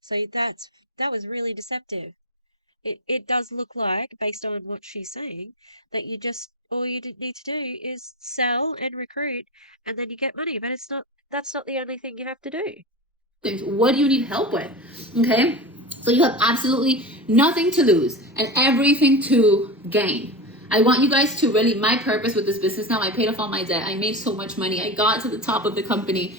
So that was really deceptive. It does look like, based on what she's saying, that all you need to do is sell and recruit and then you get money. But that's not the only thing you have to do. What do you need help with? Okay, so you have absolutely nothing to lose and everything to gain. I want you guys to really, my purpose with this business now, I paid off all my debt. I made so much money. I got to the top of the company.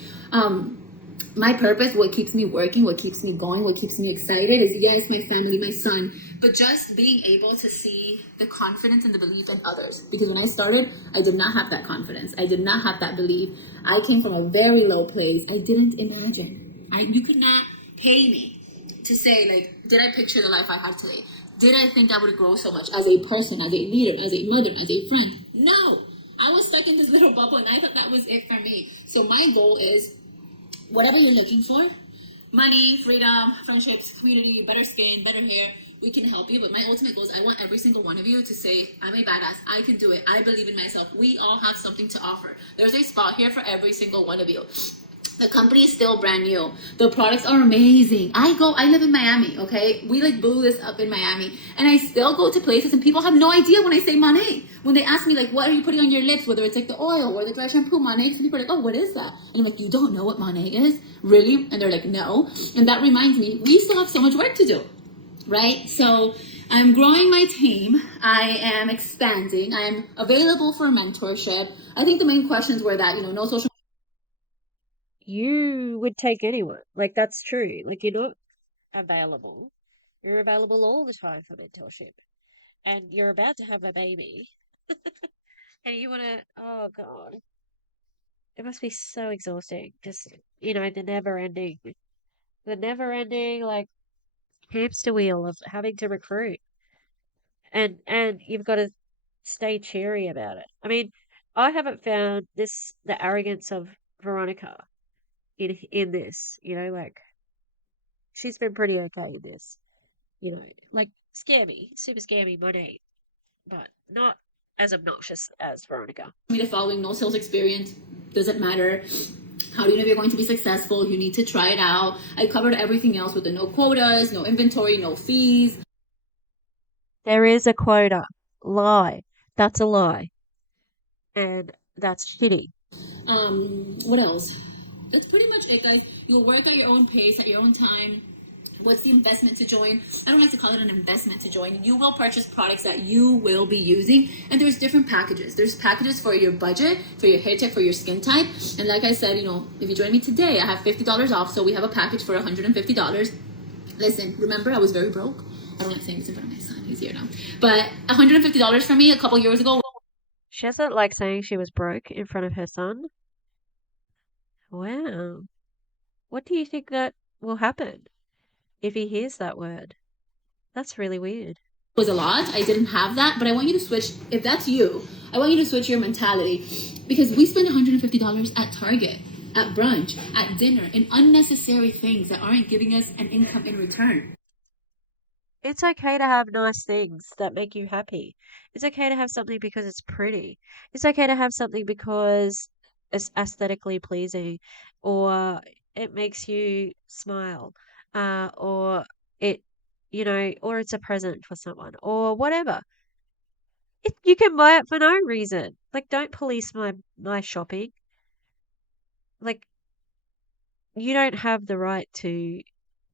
My purpose, what keeps me working, what keeps me going, what keeps me excited is, yes, my family, my son, but just being able to see the confidence and the belief in others. Because when I started, I did not have that confidence. I did not have that belief. I came from a very low place. I didn't imagine. You could not pay me to say, like, did I picture the life I have today? Did I think I would grow so much as a person, as a leader, as a mother, as a friend? No. I was stuck in this little bubble and I thought that was it for me. So my goal is, whatever you're looking for, money, freedom, friendships, community, better skin, better hair, we can help you. But my ultimate goal is I want every single one of you to say, I'm a badass, I can do it, I believe in myself. We all have something to offer. There's a spot here for every single one of you. The company is still brand new. The products are amazing. I live in Miami, okay? We like blew this up in Miami. And I still go to places and people have no idea when I say Monet. When they ask me like, what are you putting on your lips? Whether it's like the oil or the dry shampoo, Monet. Some people are like, oh, what is that? And I'm like, you don't know what Monet is? Really? And they're like, no. And that reminds me, we still have so much work to do, right? So I'm growing my team. I am expanding. I'm available for mentorship. I think the main questions were that, no social. You would take anyone. Like, that's true. Like, you're not available. You're available all the time for mentorship. And you're about to have a baby. And you want to, oh God, it must be so exhausting. Just, the never ending, like, hamster wheel of having to recruit. And you've got to stay cheery about it. I mean, I haven't found the arrogance of Veronica in this, like she's been pretty okay in this, like scammy, super scammy money, but not as obnoxious as Veronica. Me the following: no sales experience, doesn't matter. How do you know if you're going to be successful? You need to try it out. I covered everything else with the no quotas, no inventory, no fees. There is a quota. Lie. That's a lie. And that's shitty. What else? That's pretty much it, guys. You'll work at your own pace, at your own time. What's the investment to join? I don't like to call it an investment to join. You will purchase products that you will be using, and there's different packages. There's packages for your budget, for your hair type, for your skin type. And like I said, if you join me today, I have $50 off. So we have a package for $150. Listen, remember, I was very broke. I don't like saying this in front of my son. He's here now. But $150 for me a couple years ago. She doesn't like saying she was broke in front of her son. Wow. What do you think that will happen if he hears that word? That's really weird. Was a lot. I didn't have that, but I want you to switch. If that's you, I want you to switch your mentality, because we spend $150 at Target, at brunch, at dinner, in unnecessary things that aren't giving us an income in return. It's okay to have nice things that make you happy. It's okay to have something because it's pretty. It's okay to have something because it's aesthetically pleasing, or it makes you smile, or it, or it's a present for someone, or whatever. You can buy it for no reason. Like, don't police my shopping. Like, you don't have the right to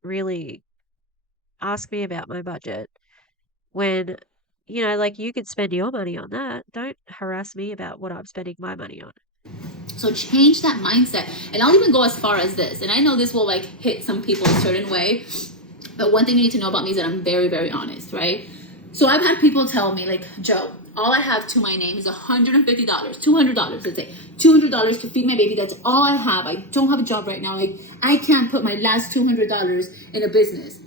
really ask me about my budget when, like, you could spend your money on that. Don't harass me about what I'm spending my money on. So change that mindset. And I'll even go as far as this. And I know this will like hit some people a certain way. But one thing you need to know about me is that I'm very, very honest, right? So I've had people tell me, like, Joe, all I have to my name is $150, $200, let's say, $200 to feed my baby. That's all I have. I don't have a job right now. Like, I can't put my last $200 in a business.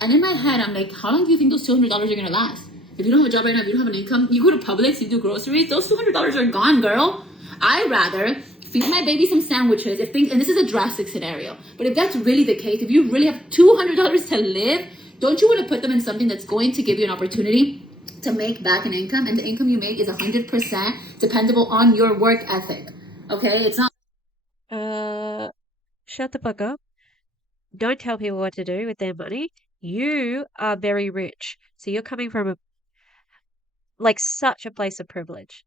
And in my head, I'm like, how long do you think those $200 are going to last? If you don't have a job right now, if you don't have an income, you go to Publix, you do groceries, those $200 are gone, girl. I rather feed my baby some sandwiches, and this is a drastic scenario, but if that's really the case, if you really have $200 to live, don't you want to put them in something that's going to give you an opportunity to make back an income? And the income you make is 100% dependable on your work ethic. Okay, it's not. Shut the fuck up. Don't tell people what to do with their money. You are very rich. So you're coming from like such a place of privilege.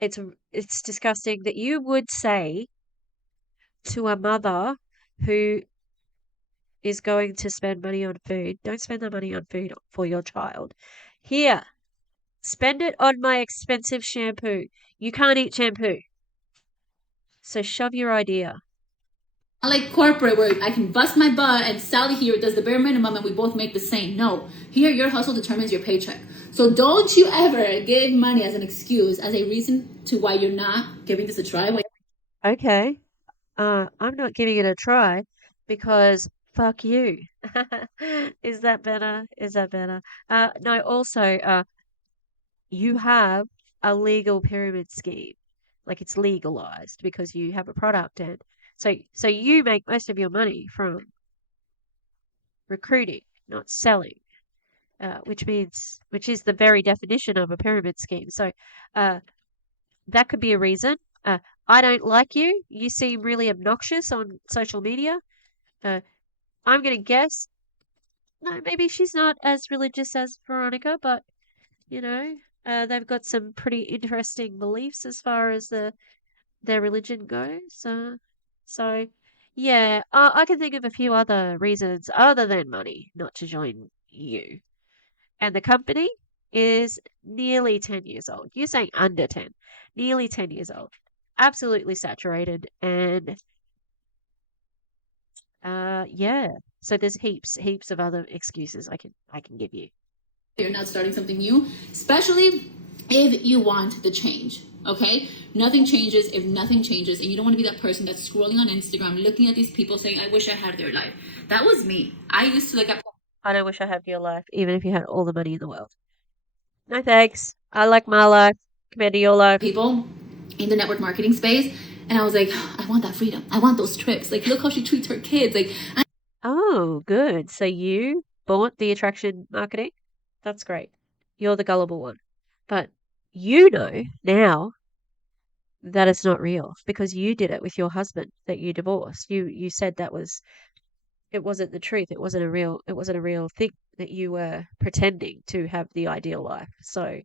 It's disgusting that you would say to a mother who is going to spend money on food, don't spend the money on food for your child. Here, spend it on my expensive shampoo. You can't eat shampoo. So shove your idea. Like corporate where I can bust my butt and Sally here does the bare minimum and we both make the same. No, here your hustle determines your paycheck. So don't you ever give money as an excuse, as a reason to why you're not giving this a try. Okay. I'm not giving it a try because fuck you. Is that better? Is that better? No, also, you have a legal pyramid scheme. Like, it's legalized because you have a product, and so you make most of your money from recruiting, not selling. Which is the very definition of a pyramid scheme. So, that could be a reason. I don't like you. You seem really obnoxious on social media. Uh, I'm gonna guess. No, maybe she's not as religious as Veronica, but you know, they've got some pretty interesting beliefs as far as their religion goes. So yeah, I can think of a few other reasons other than money not to join you. And the company is nearly 10 years old. You're saying under 10, nearly 10 years old. Absolutely saturated. And yeah. So there's heaps of other excuses I can give you. You're not starting something new, especially if you want the change. Okay, nothing changes if nothing changes, and you don't want to be that person that's scrolling on Instagram looking at these people saying, I wish I had their life. That was me. I used to look at I don't wish I had your life, even if you had all the money in the world. No thanks. I like my life compared to your life. people in the network marketing space, and I was like, I want that freedom. I want those trips. Like, look how she treats her kids. Like, Oh, good. So you bought the attraction marketing? That's great. You're the gullible one. But you know now that it's not real because you did it with your husband that you divorced. You said it wasn't the truth. It wasn't a real thing that you were pretending to have the ideal life. So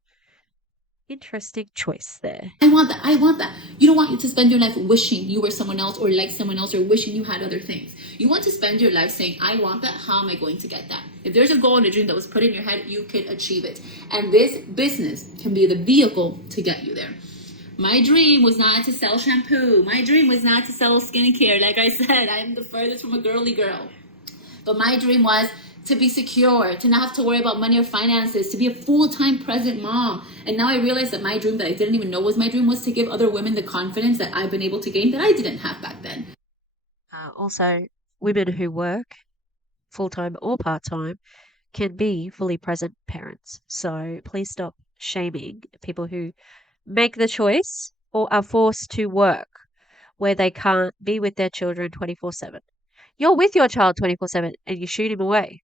interesting choice there. I want that. I want that. You don't want you to spend your life wishing you were someone else or like someone else or wishing you had other things. You want to spend your life saying, I want that. How am I going to get that? If there's a goal and a dream that was put in your head, you can achieve it. And this business can be the vehicle to get you there. My dream was not to sell shampoo. My dream was not to sell skincare. Like I said, I'm the furthest from a girly girl. But my dream was to be secure, to not have to worry about money or finances, to be a full-time present mom. And now I realize that my dream that I didn't even know was my dream was to give other women the confidence that I've been able to gain that I didn't have back then. Also, women who work full time or part time can be fully present parents. So please stop shaming people who make the choice or are forced to work where they can't be with their children 24/7. You're with your child 24/7 and you shoot him away.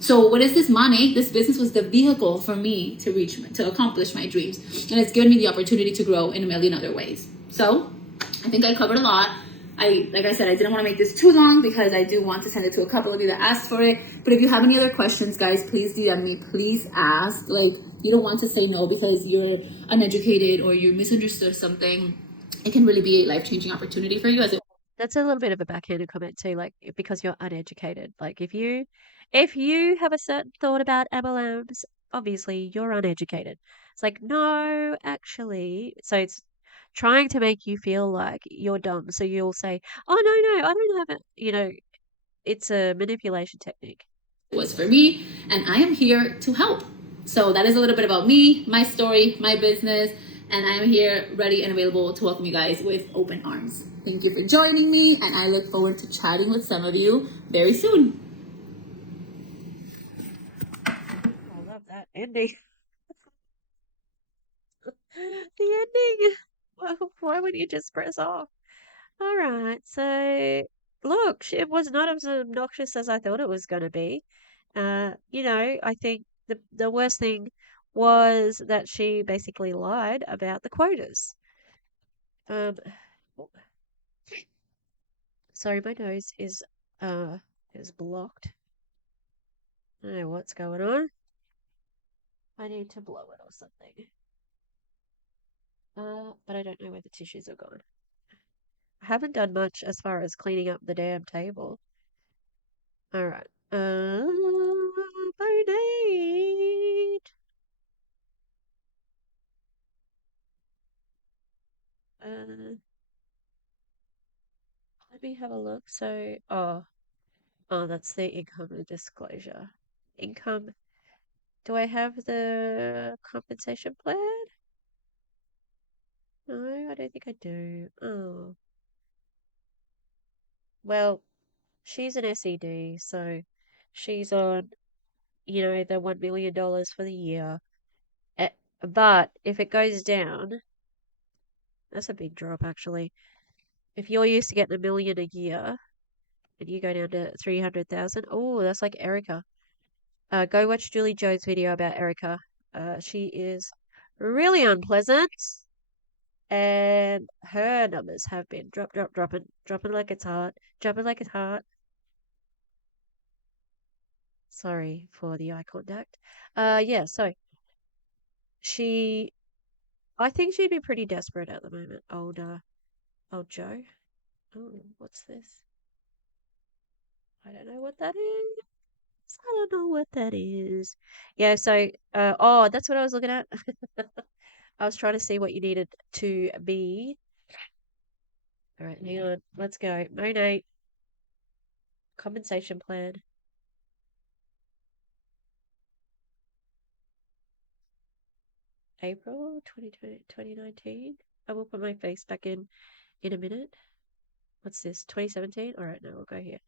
So what is this money? This business was the vehicle for me to to accomplish my dreams. And it's given me the opportunity to grow in a million other ways. So I think I covered a lot. Like I said, I didn't want to make this too long because I do want to send it to a couple of you that asked for it. But if you have any other questions, guys, please DM me. Please ask. Like, you don't want to say no because you're uneducated or you misunderstood something. It can really be a life-changing opportunity for you as it. That's a little bit of a backhanded comment too, like because you're uneducated. Like if you have a certain thought about MLMs, obviously you're uneducated. It's like, no, actually. So it's trying to make you feel like you're dumb. So you'll say, oh no, I don't have it. It's a manipulation technique. Was for me, and I am here to help. So that is a little bit about me, my story, my business, and I am here ready and available to welcome you guys with open arms. Thank you for joining me, and I look forward to chatting with some of you very soon. I love that ending. The ending. Well, why would you just press off? All right, so look, it was not as obnoxious as I thought it was going to be. I think the worst thing was that she basically lied about the quotas. Um, oh, sorry, my nose is blocked. I don't know what's going on. I need to blow it or something. But I don't know where the tissues are gone. I haven't done much as far as cleaning up the damn table. All right. Donate. Uh, let me have a look. Oh, that's the income disclosure. Income. Do I have the compensation plan? No, I don't think I do. Oh, well, she's an SED, so she's on, the $1 million for the year. Eh, But if it goes down, that's a big drop actually. If you're used to getting 1 million a year and you go down to 300,000, oh, that's like Erica. Go watch Julie Joe's video about Erica. She is really unpleasant and her numbers have been dropping like it's hot, dropping like it's hot. Sorry for the eye contact. Yeah, so she, I think she'd be pretty desperate at the moment. Old Joe. Oh, what's this? I don't know what that is. I don't know what that is. Yeah, so, oh, that's what I was looking at. I was trying to see what you needed to be. All right, hang on. Let's go. MONAT compensation plan. April 2020, 2019. I will put my face back in a minute. What's this? 2017? All right, no, we'll go here.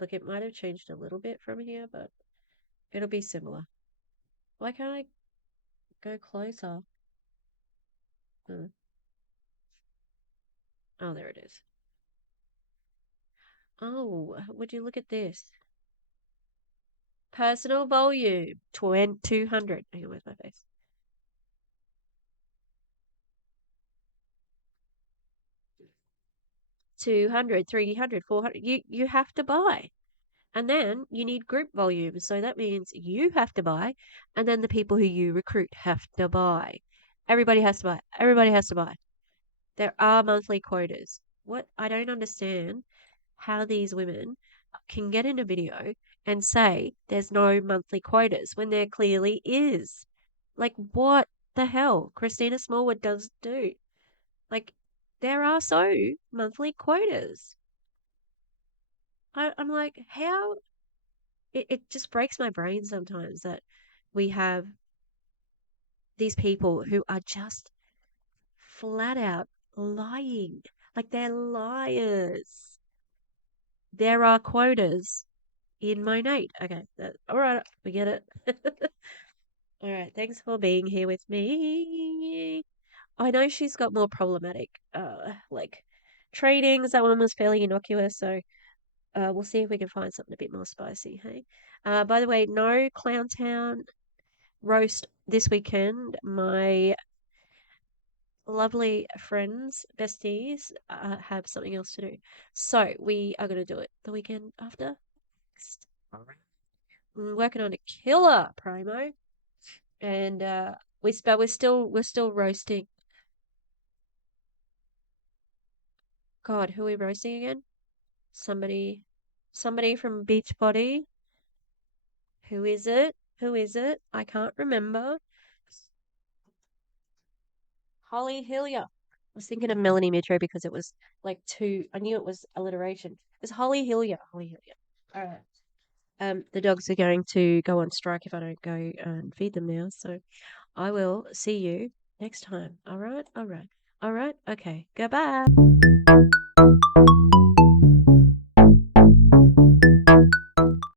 Look, it might have changed a little bit from here, but it'll be similar. Why can't I go closer? Hmm. Oh, there it is. Oh, would you look at this? Personal volume, 200. Hang on, where's my face? 200, 300, 400. You have to buy. And then you need group volume. So that means you have to buy, and then the people who you recruit have to buy. Everybody has to buy. Everybody has to buy. There are monthly quotas. What I don't understand how these women can get in a video and say there's no monthly quotas when there clearly is. Like, what the hell? Christina Smallwood does do. Like, there are so monthly quotas. I'm like, how? It just breaks my brain sometimes that we have these people who are just flat out lying. Like, they're liars. There are quotas in MONAT. Okay, all right, we get it. All right, thanks for being here with me. I know she's got more problematic, like trainings. That one was fairly innocuous, so we'll see if we can find something a bit more spicy. Hey, by the way, no Clowntown roast this weekend. My lovely friends, besties, have something else to do, so we are gonna do it the weekend after next. Working on a killer promo, and we're still roasting. God, who are we roasting again? Somebody, somebody from Beachbody. Who is it? Who is it? I can't remember. Holly Hillier. I was thinking of Melanie Mitro because it was like two. I knew it was alliteration. It's Holly Hillier. Holly Hillier. All right. The dogs are going to go on strike if I don't go and feed them now. So I will see you next time. All right. All right. All right. Okay. Goodbye.